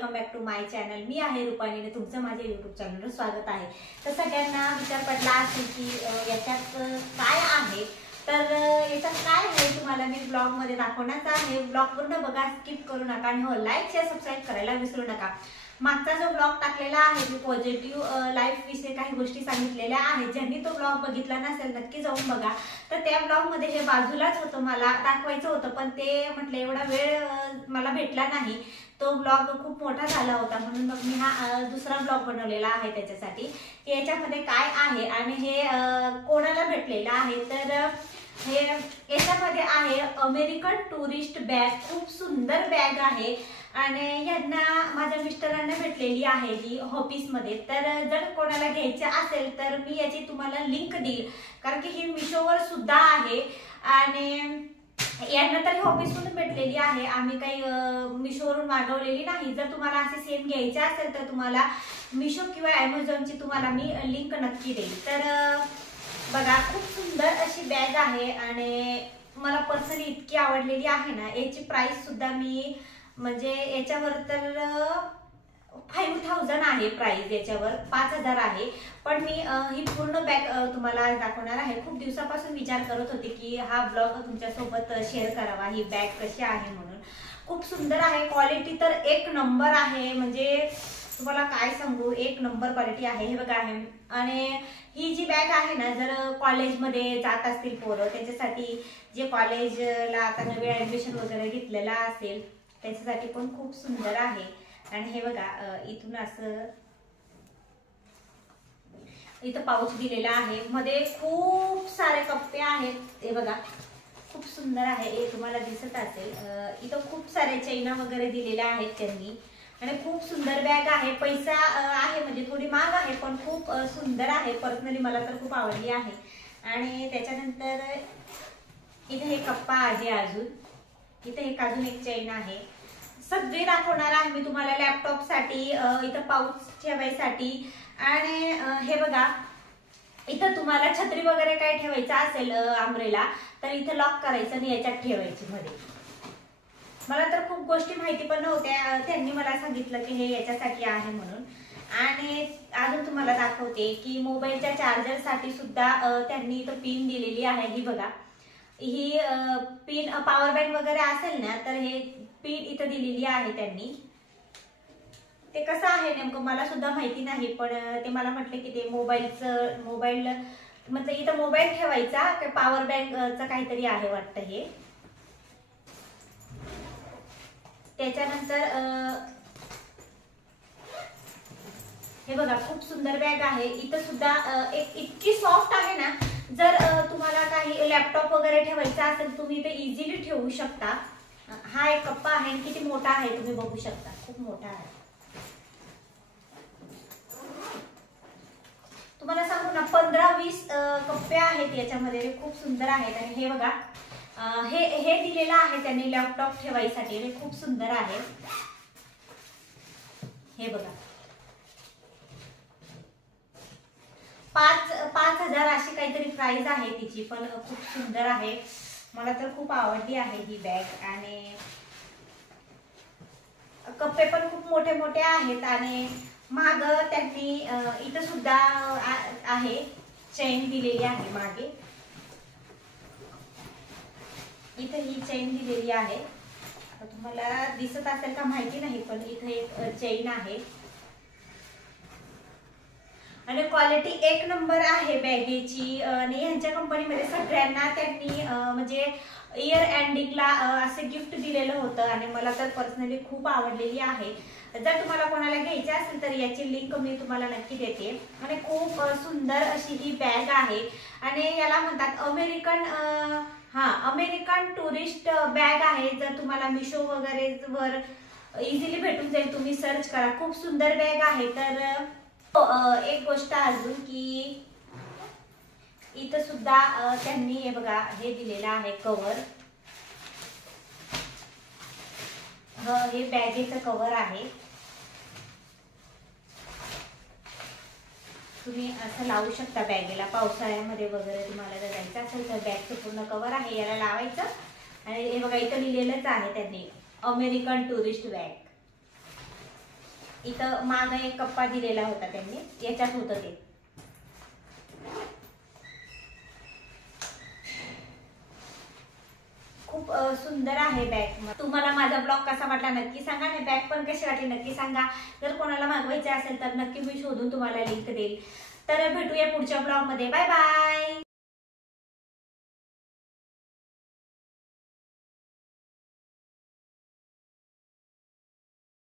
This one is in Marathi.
Welcome back to my channel. मी आहे रुपालीने, तुमचं माझ्या यूट्यूब चॅनलवर स्वागत आहे। तर सगळ्यांना विचार पडला असेल की याच्यात काय आहे, तर याच्यात काय आहे तुम्हाला मी ब्लॉग मध्ये दाखवण्याचा आहे। ब्लॉग पूर्ण बघा, स्किप करू नका आणि हो लाईक शेअर सबस्क्राइब करायला विसरू नका। मागचा जो ब्लॉग टाकलेला आहे मी पॉझिटिव्ह लाईफ विषयी काही गोष्टी सांगितलेल्या आहेत, ज्यांनी तो ब्लॉग बघितला नसेल नक्की जाऊन बघा। तर त्या ब्लॉग मध्ये हे बाजूलाच होतं, मला दाखवायचं होतं पण ते म्हटलं एवढा वेळ मला भेटला नाही, तो ब्लॉग खूप मोठा झाला होता, म्हणून मग मी हा दुसरा ब्लॉग बनवलेला आहे त्याच्यासाठी की याच्यामध्ये काय आहे आणि हे कोणाला भेटलेलं आहे। तर हे याच्यामध्ये आहे अमेरिकन टुरिस्ट बॅग, खूप सुंदर बॅग आहे आणि यांना माझ्या मिस्टरांना भेटलेली आहे ही ऑफिसमध्ये। तर जर कोणाला घ्यायचं असेल तर मी याची तुम्हाला लिंक देईल, कारण की ही मिशोवर सुद्धा आहे आणि यांना तर ऑफिसमधून भेटलेली आहे, आम्ही काही मिशोवरून मागवलेली नाही। जर तुम्हाला असे सेम घ्यायचे असेल तर तुम्हाला मिशो किंवा ॲमेझॉनची तुम्हाला मी लिंक नक्की देईल। तर बघा, खूप सुंदर अशी बॅग आहे आणि मला पर्सनली इतकी आवडलेली आहे ना। याची प्राइस सुद्धा मी म्हणजे याच्यावर तर 5000 आहे प्राइस, याच्यावर 5000 आहे। पण मी ही पूर्ण बॅग तुम्हाला आज दाखवणार आहे। खूप दिवसापासून विचार करत होते की हा ब्लॉग तुमच्यासोबत शेअर करावा, ही बॅग कशी आहे म्हणून। खूप सुंदर आहे, क्वालिटी तर एक नंबर आहे, म्हणजे तुम्हाला काय सांगू, एक नंबर क्वालिटी आहे। हे बघा आहे, आणि ही जी बॅग आहे ना, जर कॉलेजमध्ये जात असतील पोरं त्याच्यासाठी, जे कॉलेजला आता नवीन ऍडमिशन वगैरे घेतलेला असेल त्याच्यासाठी पण खूप सुंदर आहे। आणि हे बघा, इथून असं इथं पाऊच दिलेला आहे, मध्ये खूप सारे कप्पे आहेत। हे बघा, खूप सुंदर आहे, हे तुम्हाला दिसत असेल। इथं खूप सारे चैना वगैरे दिलेल्या आहेत त्यांनी आणि खूप सुंदर बॅग आहे। पैसा आहे म्हणजे थोडी महाग आहे पण खूप सुंदर आहे, पर्सनली मला तर खूप आवडली आहे। आणि त्याच्यानंतर इथे हे कप्पा आहे, अजून इथे एक अजून एक चैन आहे। सगळे दाखवणार आहे मी तुम्हाला, लॅपटॉप साठी, इथं पाऊच ठेवायसाठी। आणि हे बघा, इथं तुम्हाला छत्री वगैरे काय ठेवायचं असेल अम्ब्रेला, तर इथं लॉक करायचं आणि याच्यात ठेवायची मध्ये। मला तर खूप गोष्टी माहिती पण नव्हत्या, त्यांनी मला सांगितलं की हे याच्यासाठी आहे म्हणून। आणि अजून तुम्हाला दाखवते की मोबाईलच्या चार्जर साठी सुद्धा त्यांनी इथं पिन दिलेली आहे। ही बघा, ही पिन पॉवर बँक वगैरे असेल ना, तर हे पिन इथं दिलेली आहे त्यांनी। ते कसं आहे नेमकं मला सुद्धा माहिती नाही, पण ते मला म्हटले की ते मोबाईल म्हणजे इथं मोबाईल ठेवायचा पॉवर बँकचं काहीतरी आहे वाटतं हे। त्याच्यानंतर हे बघा, खूप सुंदर बॅग आहे। इथं सुद्धा एक इतकी सॉफ्ट आहे ना, जर तुम्हाला काही लॅपटॉप वगैरे ठेवायचा असेल तुम्ही इथे इझिली ठेवू शकता। हा एक कप्पा आहे, किती मोठा आहे तुम्ही बघू शकता, खूप मोठा आहे। तुम्हाला सांगू ना, 15-20 कप्पे आहेत याच्यामध्ये, खूप सुंदर आहेत। आणि हे बघा, हे दिलेलं आहे त्यांनी लॅपटॉप ठेवायसाठी, हे खूप सुंदर आहे। हे बघा, 5000 अशी काहीतरी प्राइस आहे तिची, पण खूप सुंदर आहे, मला तर खूप आवडली आहे ही बॅग। आणि कप्पे पण खूप मोठे मोठे आहेत आणि माग त्यांनी इथं सुद्धा आहे चेन दिलेली आहे मागे, इथं ही चेन दिलेली आहे। तुम्हाला दिसत असेल का माहिती नाही, पण इथं एक चेन आहे आणि क्वालिटी एक नंबर आहे बॅगेची। आणि यांच्या कंपनीमध्ये सगळ्यांना त्यांनी म्हणजे इयर एंडिंगला असे गिफ्ट दिलेलं होतं आणि मला तर पर्सनली खूप आवडलेली आहे। जर तुम्हाला कोणाला घ्यायची असेल तर याची लिंक मी तुम्हाला नक्की देते। आणि खूप सुंदर अशी ही बॅग आहे आणि याला म्हणतात अमेरिकन टुरिस्ट बॅग आहे। जर तुम्हाला मिशो वगैरे वर इझिली भेटून जाईल, तुम्ही सर्च करा, खूप सुंदर बॅग आहे। तर एक गोष्ट अजून की इथं सुद्धा त्यांनी हे बघा, हे दिलेलं आहे कव्हर, हे बॅगेचं कव्हर आहे। तुम्ही असं लावू शकता बॅगेला, पावसाळ्यामध्ये वगैरे तुम्हाला जर जायचं असेल तर बॅगचं पूर्ण कव्हर आहे, याला लावायचं। आणि हे बघा, इथं लिहिलेलंच आहे त्यांनी अमेरिकन टुरिस्ट बॅग। इथं मागं एक कप्पा दिलेला होता त्यांनी, याच्यात होतं ते. खूप सुंदर आहे बॅग. तुम्हाला माझा ब्लॉग कसा वाटला नक्की सांगा आणि बॅग पण कशी वाटली नक्की सांगा. जर कोणाला मागवायचे असेल तर नक्की मी शोधून तुम्हाला लिंक देईल. तर भेटूया पुढच्या ब्लॉग मध्ये. Bye bye.